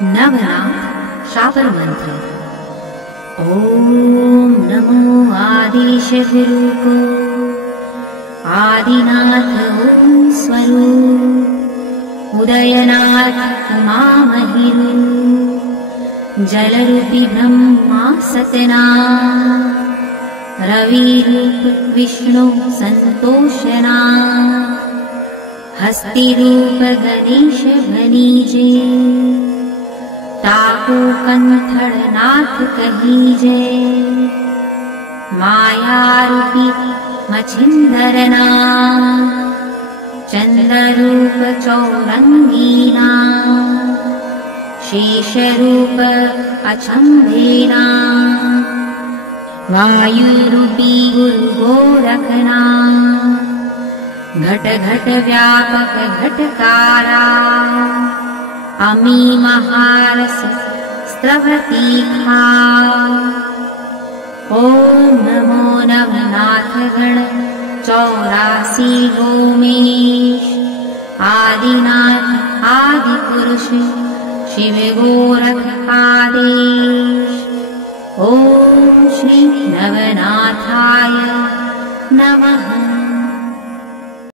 नवनाथ शापर मंत्र। ओम नमो आदिश गुरु को, आदिनाथ उपम स्वरूप, उदयनाथ उमामहिरू, जलरूपी ब्रह्मा सत्यनाथ, रवि रूप विष्णु संतोषना, हस्ति रूप गणेश भनीजे, ताको कंथड़नाथ कहीजे, माया रूपी मछिंदरना, चंद्ररूप चौरंगीना, शेष रूप अचंभेना, वायुरूपी गुरु गोरखना, घट घट व्यापक घटकारा, अमी महारस स्त्रवतीखा। ओम नमो नवनाथ गण 84 गोमेश, आदिनाथ आदिपुरुष शिव गोरख आदेश। ओम श्री नवनाथाय नमः।